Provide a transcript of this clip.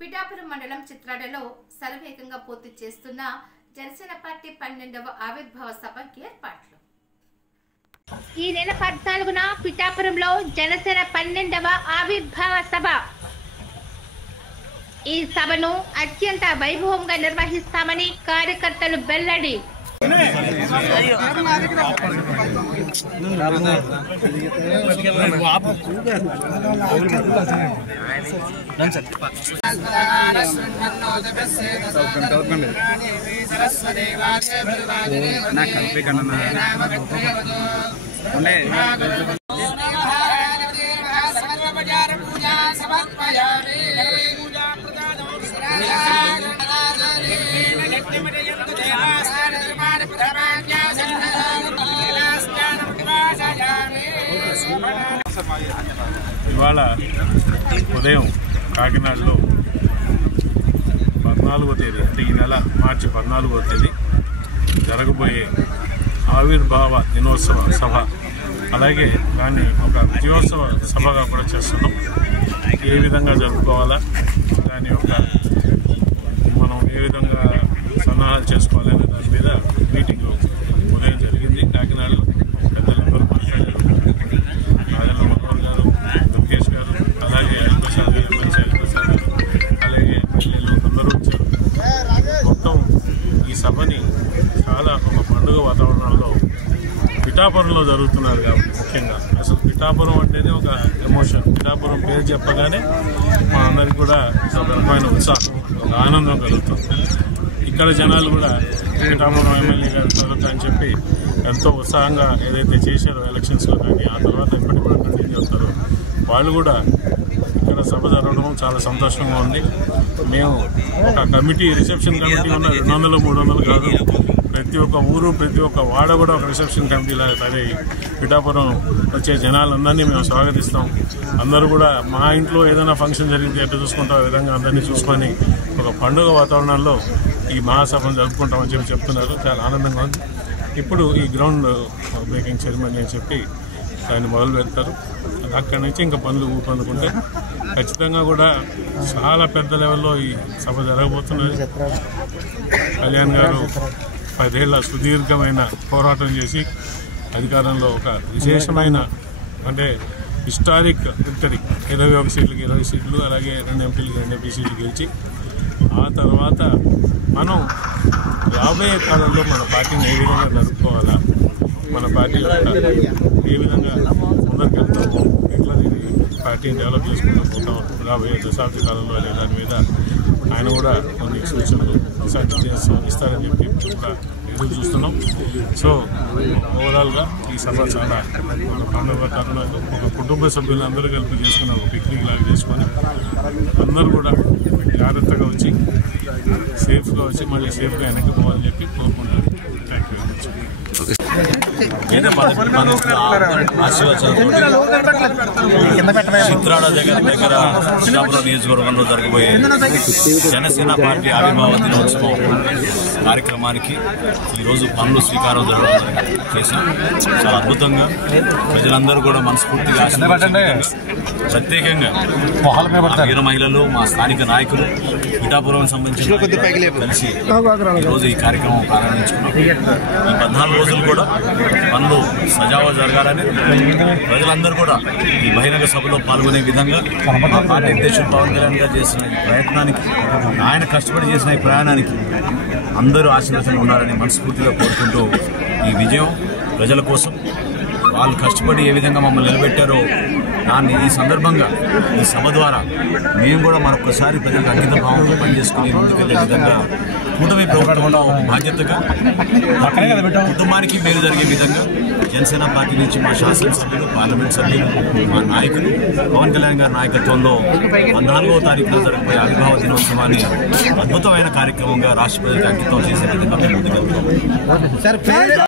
పిఠాపురం మండలం చిత్రాడలో శరవేగంగా పూర్తి చేస్తున్న జనసేన పార్టీ 12వ ఆవిర్భావ సభకి ఏర్పాట్లు. ఈ నెల 14న పిఠాపురంలో జనసేన 12వ ఆవిర్భావ సభ. ఈ సభను అత్యంత వైభవంగా నిర్వహిస్తామని కార్యకర్తలు వెల్లడి. ఇవాళ ఉదయం కాకినాడలో 14వ తేదీ అంటే ఈ నెల మార్చి 14వ తేదీ జరగబోయే ఆవిర్భావ దినోత్సవ సభ, అలాగే దాన్ని ఒక విజయోత్సవ సభగా కూడా చేస్తున్నాం. ఏ విధంగా జరుపుకోవాలా, దాని యొక్క మనం ఏ విధంగా సన్నాహాలు చేసుకోవాలనే దాని మీద మీటింగ్ ఉదయం జరిగింది. కాకినాడలో పెద్దలందరూ మాట్లాడారు. రాజన్న మనోహర్ గారు, దుర్గేష్ గారు, అలాగే హరిప్రసాద్ గారు, మంచి హరిప్రసాద్ గారు, అలాగే ఎమ్మెల్యేలు అందరూ వచ్చారు. మొత్తం ఈ సభని చాలా ఒక పండుగ వాతావరణంలో పిఠాపురంలో జరుగుతున్నారు కాబట్టి, ముఖ్యంగా అసలు పిఠాపురం అంటేనే ఒక ఎమోషన్. పిఠాపురం పేరు చెప్పగానే మా అందరికి కూడా ఒక రకమైన ఉత్సాహం, ఒక ఆనందం కలుగుతుంది. ఇక్కడ జనాలు కూడా పిఠాపురం ఎమ్మెల్యే గారు కలుగుతా అని చెప్పి ఎంతో ఉత్సాహంగా ఏదైతే చేశారో ఎలక్షన్స్లో కానీ, ఆ తర్వాత ఎప్పటికి కూడా కంటిన్యూ చేస్తారో, వాళ్ళు కూడా ఇక్కడ సభ జరగడం చాలా సంతోషంగా ఉంది. మేము ఒక కమిటీ, రిసెప్షన్ కమిటీ ఉన్న 200, 300 కాదు, ప్రతి ఒక్క ఊరు, ప్రతి ఒక్క వాడ కూడా ఒక రిసెప్షన్ కమిటీలా తయారై పిఠాపురం వచ్చే జనాలందరినీ మేము స్వాగతిస్తాం. అందరూ కూడా మా ఇంట్లో ఏదైనా ఫంక్షన్ జరిగితే ఎట్లా చూసుకుంటాం, ఆ విధంగా అందరినీ చూసుకొని ఒక పండుగ వాతావరణంలో ఈ మహాసభను జరుపుకుంటామని చెప్పి చెప్తున్నారు. చాలా ఆనందంగా ఉంది. ఇప్పుడు ఈ గ్రౌండ్ బ్రేకింగ్ సెరమనీ అని చెప్పి దాన్ని మొదలు పెడతారు. అక్కడి నుంచి ఇంకా పనులు ఊపందుకుంటే ఖచ్చితంగా కూడా చాలా పెద్ద లెవెల్లో ఈ సభ జరగబోతున్నది. కళ్యాణ్ గారు 10 ఏళ్ల సుదీర్ఘమైన పోరాటం చేసి అధికారంలో ఒక విశేషమైన, అంటే హిస్టారిక్ విక్టరీ, 21 సీట్లకి 20 సీట్లు, అలాగే 2 ఎంపీలకి 2 ఎంపీ సీట్లు గెలిచి, ఆ తర్వాత మనం రాబోయే కాలంలో మన పార్టీని ఏ విధంగా జరుపుకోవాలా, మన పార్టీలో ఏ విధంగా ముందరికి వెళ్తాము, ఎట్లా పార్టీని డెవలప్ చేసుకుంటూ పోతాం రాబోయే దశాబ్ది కాలంలో అనే దాని మీద ఆయన కూడా కొన్ని సూచనలు ఇస్తారని చెప్పి కూడా ఎదురు చూస్తున్నాం. సో ఓవరాల్గా ఈ సభ చాలా మన పండుగ తరుణంలో ఒక కుటుంబ సభ్యులందరూ కలిపి చేసుకున్న ఒక పిక్నిక్ లాగా చేసుకొని అందరూ కూడా జాగ్రత్తగా వచ్చి సేఫ్గా వచ్చి మళ్ళీ సేఫ్గా వెనక్కి పోవాలని చెప్పి కోరుకుంటున్నాను. Thank you very much. Chitrada దగ్గర పిఠాపురం నియోజకవర్గంలో జరగబోయే జనసేన పార్టీ ఆవిర్భావ దినోత్సవం కార్యక్రమానికి ఈరోజు పనులు శ్రీకారం చేశాం. చాలా అద్భుతంగా ప్రజలందరూ కూడా మనస్ఫూర్తిగా ప్రత్యేకంగా వీర మహిళలు, మా స్థానిక నాయకులు, పిఠాపురం సంబంధించిన కలిసి ఈరోజు ఈ కార్యక్రమం ప్రారంభించుకున్నాం. ఈ 14 రోజులు కూడా పనులు సజావుగా జరగాలని ప్రజలందరూ కూడా ఈ బహిరంగ సభలో పాల్గొనే విధంగా మా పార్టీ అధ్యక్షుడు పవన్ కళ్యాణ్ గారు చేసిన ఈ ప్రయత్నానికి, ఆయన కష్టపడి చేసిన ఈ ప్రయాణానికి అందరూ ఆశీర్వచనం ఉండాలని మనస్ఫూర్తిగా కోరుకుంటూ, ఈ విజయం ప్రజల కోసం వాళ్ళు కష్టపడి ఏ విధంగా మమ్మల్ని నిలబెట్టారో దాన్ని ఈ సందర్భంగా ఈ సభ ద్వారా మేము కూడా మరొకసారి ప్రజలకు అంకిత భావంతో పనిచేసుకుని ముందుకెళ్లే విధంగా కూటమి ప్రభుత్వంలో బాధ్యతగా కుటుంబానికి మేలు జరిగే విధంగా జనసేన పార్టీ నుంచి మా శాసనసభ్యులు, పార్లమెంట్ సభ్యులు, మా నాయకులు పవన్ కళ్యాణ్ గారి నాయకత్వంలో 14వ తారీఖున జరగబోయే ఆవిర్భావ దినోత్సవాన్ని అద్భుతమైన కార్యక్రమంగా రాష్ట్ర ప్రజలకు అంకితం చేసే విధంగా మేము ముందుకెళ్తున్నాం.